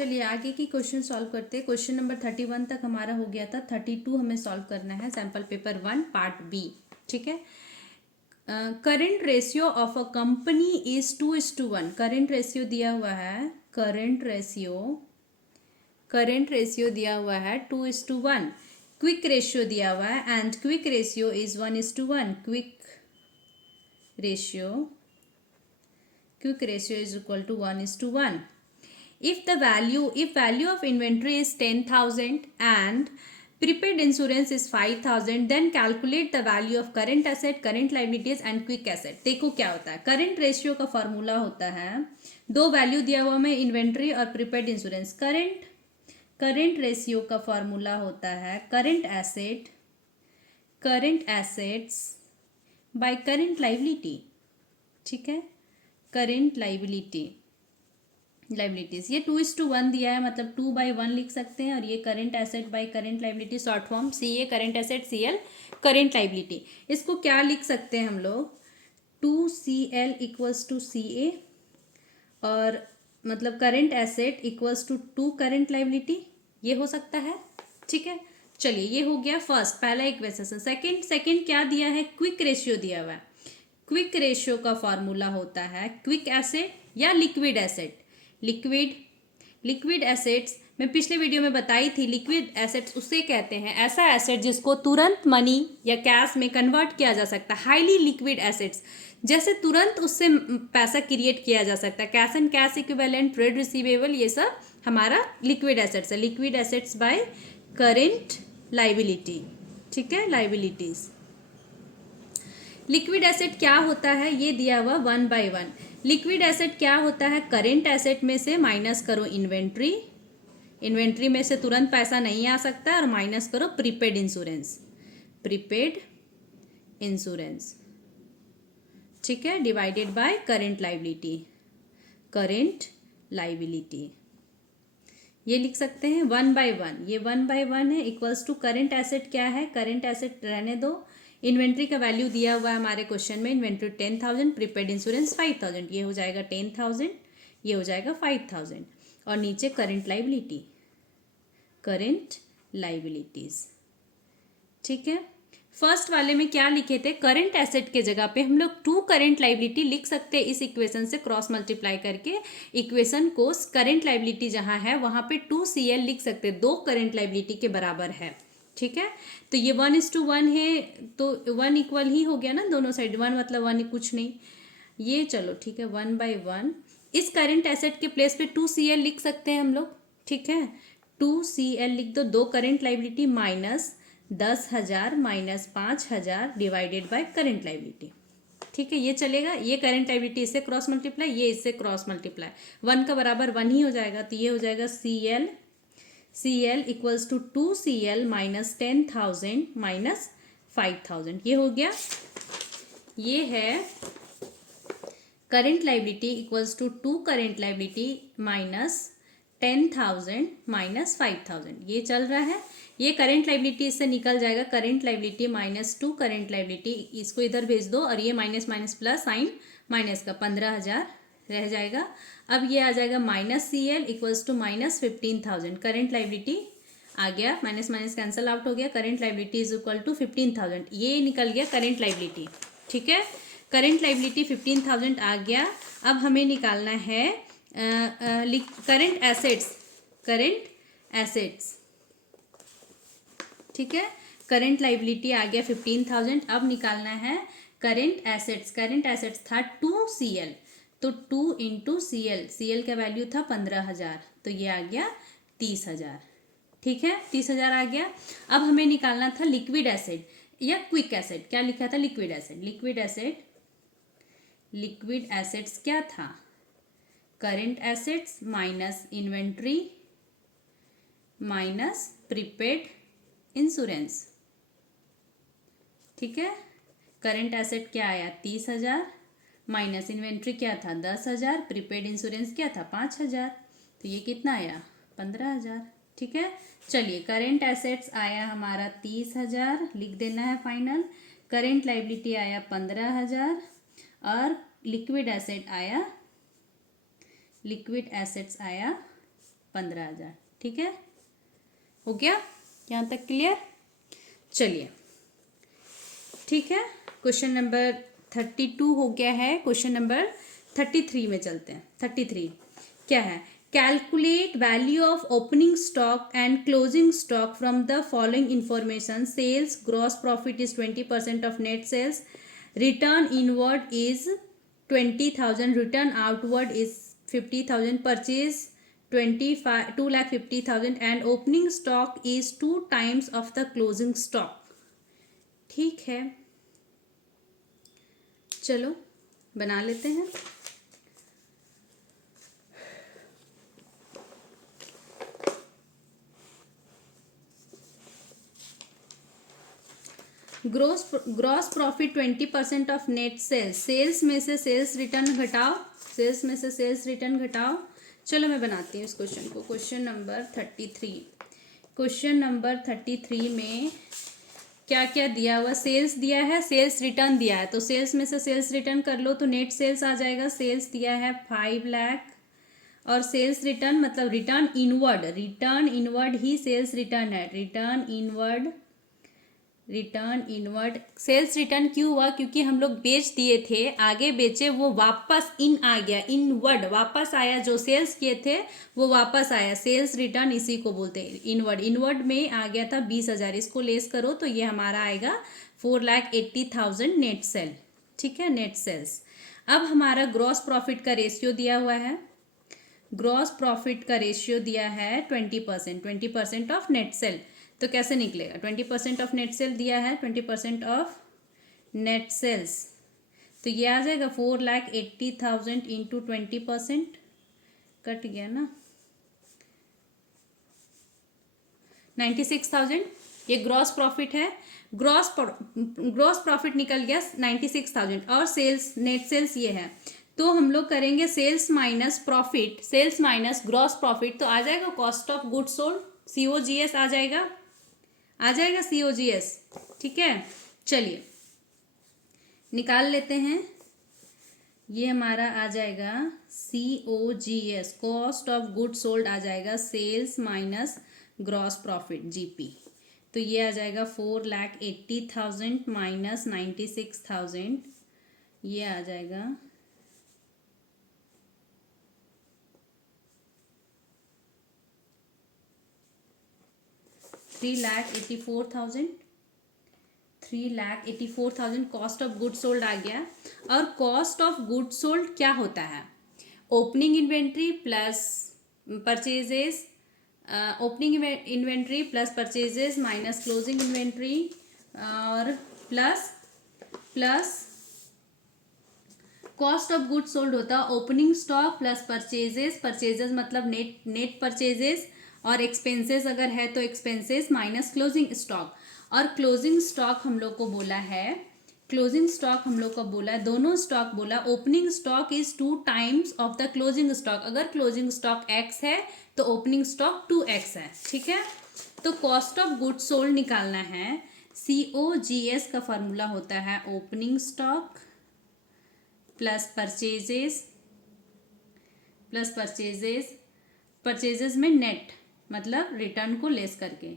चलिए आगे की क्वेश्चन सॉल्व करते हैं। क्वेश्चन नंबर 31 तक हमारा हो गया था, 32 हमें सॉल्व करना है। Sample paper 1 part B. ठीक है। Current ratio of a company is 2:1। Current ratio दिया हुआ है, करंट रेशियो दिया हुआ है 2:1। क्विक रेशियो दिया हुआ है and quick ratio is 1:1। Quick ratio is equal to 1:1। If value of inventory is 10,000 and prepaid insurance is 5,000, then calculate the value of current asset, current liabilities and quick asset। देखो क्या होता है। Current ratio का formula होता है, दो value दिया हुआ हमें, इन्वेंट्री और प्रीपेड इंश्योरेंस। करंट रेशियो का फॉर्मूला होता है current assets by current liability. ठीक है, करंट लाइबिलिटीज। ये 2:1 दिया है, मतलब 2/1 लिख सकते हैं। और ये current asset by current liability, short form CA current asset, CL current liability. इसको क्या लिख सकते हैं हम लोग, 2CL इक्वल्स टू CA, और मतलब current asset equals to 2 current liability, ये हो सकता है। ठीक है, चलिए ये हो गया फर्स्ट, पहला इक्वेशन। सेकंड क्या दिया है, क्विक रेशियो दिया हुआ है। क्विक रेशियो का फॉर्मूला होता है क्विक एसेट या लिक्विड एसेट। लिक्विड एसेट्स मैं पिछले वीडियो में बताई थी। लिक्विड एसेट्स उसे कहते हैं, ऐसा एसेट जिसको तुरंत मनी या कैश में कन्वर्ट किया जा सकता है। हाईली लिक्विड एसेट्स, जैसे तुरंत उससे पैसा क्रिएट किया जा सकता है। Cash and cash equivalent, trade receivable, ये सब हमारा लिक्विड एसेट्स है। Liquid assets bye current liability. ठीक है, लाइबिलिटीज। लिक्विड एसेट क्या होता है, ये दिया हुआ 1/1। लिक्विड एसेट क्या होता है, करेंट एसेट में से माइनस करो इन्वेंट्री में से तुरंत पैसा नहीं आ सकता, और माइनस करो प्रीपेड इंश्योरेंस। ठीक है, डिवाइडेड बाय करंट लाइबिलिटी। ये लिख सकते हैं 1/1। ये 1/1 है, इक्वल्स टू करंट एसेट क्या है, करंट एसेट रहने दो। इन्वेंट्री का वैल्यू दिया हुआ है हमारे क्वेश्चन में, इन्वेंट्री 10,000, प्रीपेड इंश्योरेंस 5,000। ये हो जाएगा 10,000, ये हो जाएगा 5,000। और नीचे करंट लाइबिलिटीज। ठीक है, फर्स्ट वाले में क्या लिखे थे, करंट एसेट के जगह पे हम लोग 2 करंट लाइबिलिटी लिख सकते हैं। इस इक्वेशन से क्रॉस मल्टीप्लाई करके इक्वेशन को, करंट लाइबिलिटी जहां है वहां पे 2CL लिख सकते हैं, 2 करंट लाइबिलिटी के बराबर है। ठीक है, तो ये 1:1 है, तो 1 इक्वल ही हो गया ना दोनों साइड। 1 मतलब 1 कुछ नहीं, ये चलो ठीक है 1/1। इस करंट एसेट के प्लेस पे 2CL लिख सकते हैं हम लोग। ठीक है, 2CL लिख दो, 2 current liability minus 10,000 minus 5,000 divided by current liability. ठीक है, ये चलेगा। ये करंट लाइबिलिटी इससे क्रॉस मल्टीप्लाई, ये इससे क्रॉस मल्टीप्लाई, 1 का बराबर 1 ही हो जाएगा। तो ये हो जाएगा CL equals to 2CL minus 10,000 minus 5,000। ये हो गया। ये है current liability equals to 2 current liability minus 10,000 minus 5,000। ये चल रहा है। ये करंट लाइबिलिटी इससे निकल जाएगा, current liability minus 2 current liability, इसको इधर भेज दो, और ये minus minus plus sign minus का 15,000 रह जाएगा। अब ये आ जाएगा माइनस CL equals to minus 15,000। Current liability आ गया, माइनस माइनस कैंसल आउट हो गया। Current liability is equal to 15,000, ये निकल गया करंट लाइबिलिटी। ठीक है, करंट लाइबिलिटी 15,000 आ गया। अब हमें निकालना है करंट एसेट्स। ठीक है, करंट लाइबिलिटी आ गया 15,000। अब निकालना है करंट एसेट्स था 2CL, तो 2 इंटू CL का वैल्यू था 15,000, तो ये आ गया 30,000। ठीक है, 30,000 आ गया। अब हमें निकालना था लिक्विड एसेट या क्विक एसेट। क्या लिखा था, लिक्विड एसेट्स क्या था, current assets minus inventory minus prepaid insurance. ठीक है, करंट एसेट क्या आया 30,000 माइनस इन्वेंट्री क्या था 10,000, प्रीपेड इंश्योरेंस क्या था 5,000, तो ये कितना आया 15,000। ठीक है, चलिए करंट एसेट्स आया हमारा 30,000, लिख देना है फाइनल। करंट लाइबिलिटी आया 15,000 और लिक्विड एसेट्स आया 15,000। ठीक है, हो गया यहाँ तक क्लियर? चलिए ठीक है, क्वेश्चन नंबर 32 हो गया है। क्वेश्चन नंबर 33 में चलते हैं। 33 क्या है? Calculate value of opening stock and closing stock from the following information. Sales gross profit is 20% of net sales, return inward is 20,000, return outward is 50,000, purchase 2,50,000 and opening stock is 2 times of the closing stock. ठीक है, चलो बना लेते हैं। Gross profit 20% of net sales. Sales में से sales return घटाओ, sales में से सेल्स रिटर्न घटाओ। चलो मैं बनाती हूँ इस क्वेश्चन को। क्वेश्चन नंबर 33, क्वेश्चन नंबर 33 में क्या क्या दिया हुआ? सेल्स दिया है, सेल्स रिटर्न दिया है, तो सेल्स में से सेल्स रिटर्न कर लो तो नेट सेल्स आ जाएगा। सेल्स दिया है 5 लाख और सेल्स रिटर्न मतलब रिटर्न इनवर्ड, रिटर्न इनवर्ड ही सेल्स रिटर्न है। Return inward, return inward sales return क्यों हुआ? क्योंकि हम लोग बेच दिए थे, आगे बेचे, वो वापस इन आ गया, इनवर्ड वापस आया, जो सेल्स किए थे वो वापस आया। सेल्स रिटर्न इसी को बोलते हैं इनवर्ड। इनवर्ड में आ गया था 20,000, इसको लेस करो तो ये हमारा आएगा 4,80,000 नेट सेल। ठीक है, नेट सेल्स। अब हमारा ग्रॉस प्रॉफिट का रेशियो दिया हुआ है, ग्रॉस प्रॉफिट का रेशियो दिया है 20%, 20% ऑफ नेट सेल। तो कैसे निकलेगा? 20% ऑफ नेट सेल दिया है, 20% ऑफ नेट सेल्स, तो ये आ जाएगा 4,80,000 इंटू 20%, कट गया ना, 96,000। ये ग्रॉस प्रॉफिट है, ग्रॉस प्रॉफिट निकल गया 96,000 और सेल्स नेट सेल्स ये है। तो हम लोग करेंगे sales minus profit, sales minus gross profit, तो आ जाएगा cost of goods sold, COGS आ जाएगा, आ जाएगा COGS। ठीक है, चलिए निकाल लेते हैं। ये हमारा आ जाएगा COGS, cost of goods sold आ जाएगा sales minus gross profit GP। तो ये आ जाएगा 4,80,000 माइनस 96,000, ये आ जाएगा 3,84,000, 3,84,000 कॉस्ट ऑफ गुड सोल्ड आ गया। और कॉस्ट ऑफ गुड सोल्ड क्या होता है? Opening inventory plus purchases, opening inventory plus purchases minus closing inventory और plus cost of good sold होता है opening stock plus purchases, purchases मतलब नेट परचेजेस, और एक्सपेंसेस अगर है तो एक्सपेंसेस माइनस क्लोजिंग स्टॉक। और क्लोजिंग स्टॉक हम लोग को बोला है, क्लोजिंग स्टॉक हम लोग को बोला है, दोनों स्टॉक बोला, opening stock is 2 times of the closing stock. अगर क्लोजिंग स्टॉक x है तो ओपनिंग स्टॉक 2x है। ठीक है, तो कॉस्ट ऑफ गुड सोल्ड निकालना है, COGS का फॉर्मूला होता है opening stock plus purchases, plus purchases में नेट मतलब रिटर्न को लेस करके,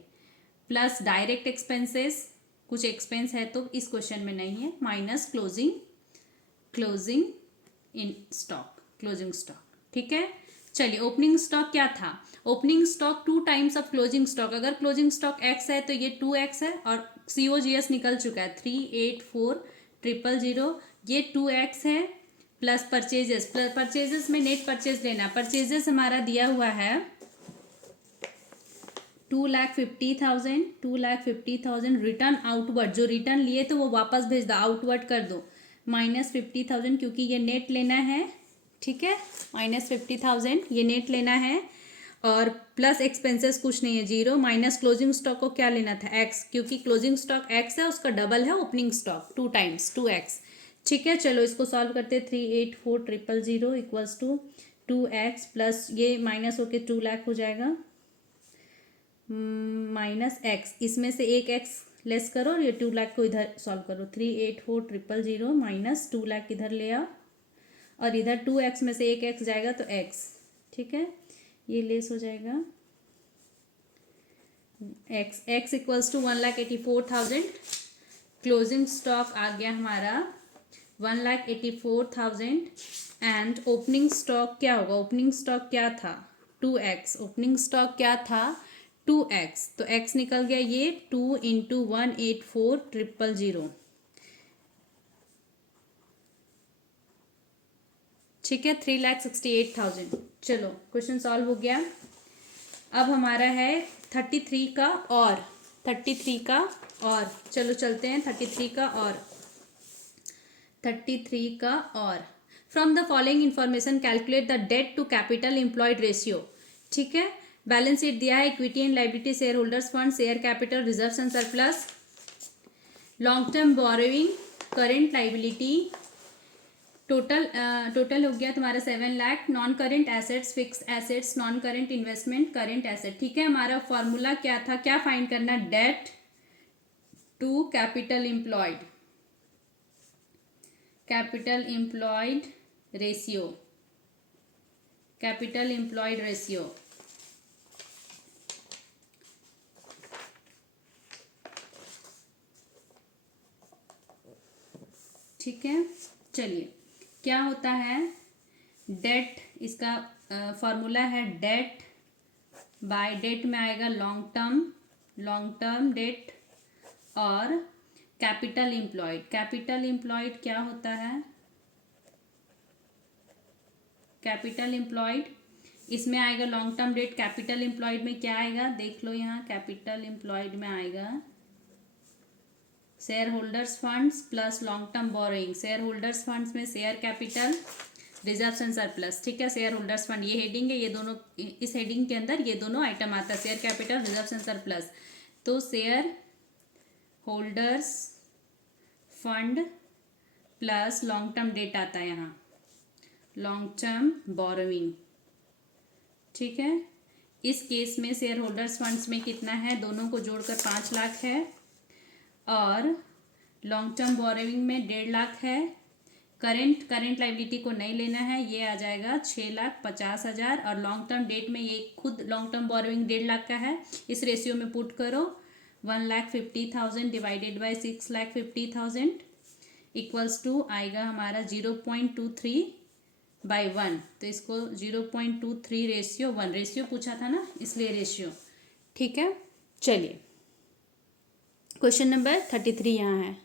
प्लस डायरेक्ट एक्सपेंसेस, कुछ एक्सपेंस है तो इस क्वेश्चन में नहीं है, minus closing in stock, closing stock. ठीक है, चलिए ओपनिंग स्टॉक क्या था? Opening stock 2 times of closing stock. अगर क्लोजिंग स्टॉक x है तो ये 2x है और COGS निकल चुका है 384,000, ये 2x है प्लस परचेजेस, परचेजेस में नेट परचेज लेना, परचेजेस हमारा दिया हुआ है 2,50,000, रिटर्न आउटवर्ड, जो रिटर्न लिए तो वो वापस भेज दो, आउटवर्ड कर दो, माइनस 50,000 क्योंकि ये नेट लेना है। ठीक है, माइनस 50,000 ये नेट लेना है और प्लस एक्सपेंसेस कुछ नहीं है, 0, माइनस क्लोजिंग स्टॉक को क्या लेना था x, क्योंकि क्लोजिंग स्टॉक x है, उसका डबल है ओपनिंग स्टॉक 2 times 2x। ठीक है, चलो इसको सॉल्व करते, 384,000 इक्वल्स टू 2x प्लस ये माइनस होके 2 लाख हो जाएगा, माइनस x, इसमें से एक x लेस करो और ये 2 लाख को इधर सॉल्व करो, 384,000 माइनस 2 लाख इधर ले आओ और इधर 2x में से एक x जाएगा तो x। ठीक है, ये लेस हो जाएगा x equals to 1,84,000। Closing stock आ गया हमारा 1,84,000 एंड ओपनिंग स्टॉक क्या होगा? ओपनिंग स्टॉक क्या था? 2x। ओपनिंग स्टॉक क्या था? 2x। तो x निकल गया ये 2 इंटू 184,000। ठीक है, 3,68,000। चलो क्वेश्चन सॉल्व हो गया। अब हमारा है 33 का और 33 का और चलो चलते हैं 33 का और 33 का और from the following information calculate the debt to capital employed ratio. ठीक है, बैलेंस शीट दिया है, equity and liability, share holders fund, share capital, reserves and surplus, long term borrowing, current liability. Total हो गया तुम्हारा 7 lakh. Non current assets, fix assets, non current investment, current asset. ठीक है, हमारा फॉर्मूला क्या था? क्या फाइंड करना? Debt to capital employed, capital employed ratio, capital employed ratio. ठीक है, चलिए क्या होता है? डेट, इसका फॉर्मूला है डेट बाय, डेट में आएगा लॉन्ग टर्म डेट और कैपिटल एम्प्लॉयड। कैपिटल एम्प्लॉयड क्या होता है? कैपिटल एम्प्लॉयड इसमें आएगा long term date. Capital employed में क्या आएगा? देख लो यहाँ, कैपिटल एम्प्लॉयड में आएगा share holders funds plus long term borrowing. Share holders funds में share capital, reserves and surplus. ठीक है, शेयर होल्डर्स फंड ये हेडिंग है, ये दोनों, इस हेडिंग के अंदर ये दोनों आइटम आता है, share capital, reserves and surplus. तो share holders fund plus long term debt आता है यहाँ, लॉन्ग टर्म बोरोइंग। ठीक है, इस केस में शेयर होल्डर्स फंड्स में कितना है? दोनों को जोड़कर 5 लाख है और लॉन्ग टर्म बोरोइंग में 1.5 लाख है। करंट लाइबिलिटी को नहीं लेना है, ये आ जाएगा 6,50,000 और लॉन्ग टर्म डेट में ये खुद लॉन्ग टर्म बोरोइंग 1.5 लाख का है। इस रेशियो में पुट करो 1,50,000 डिवाइडेड बाय 6,50,000 इक्वल्स टू आएगा हमारा 0.23/1। तो इसको 0.23 रेशियो 1, रेशियो पूछा था ना इसलिए रेशियो। ठीक है, चलिए क्वेश्चन नंबर 33 यहाँ है।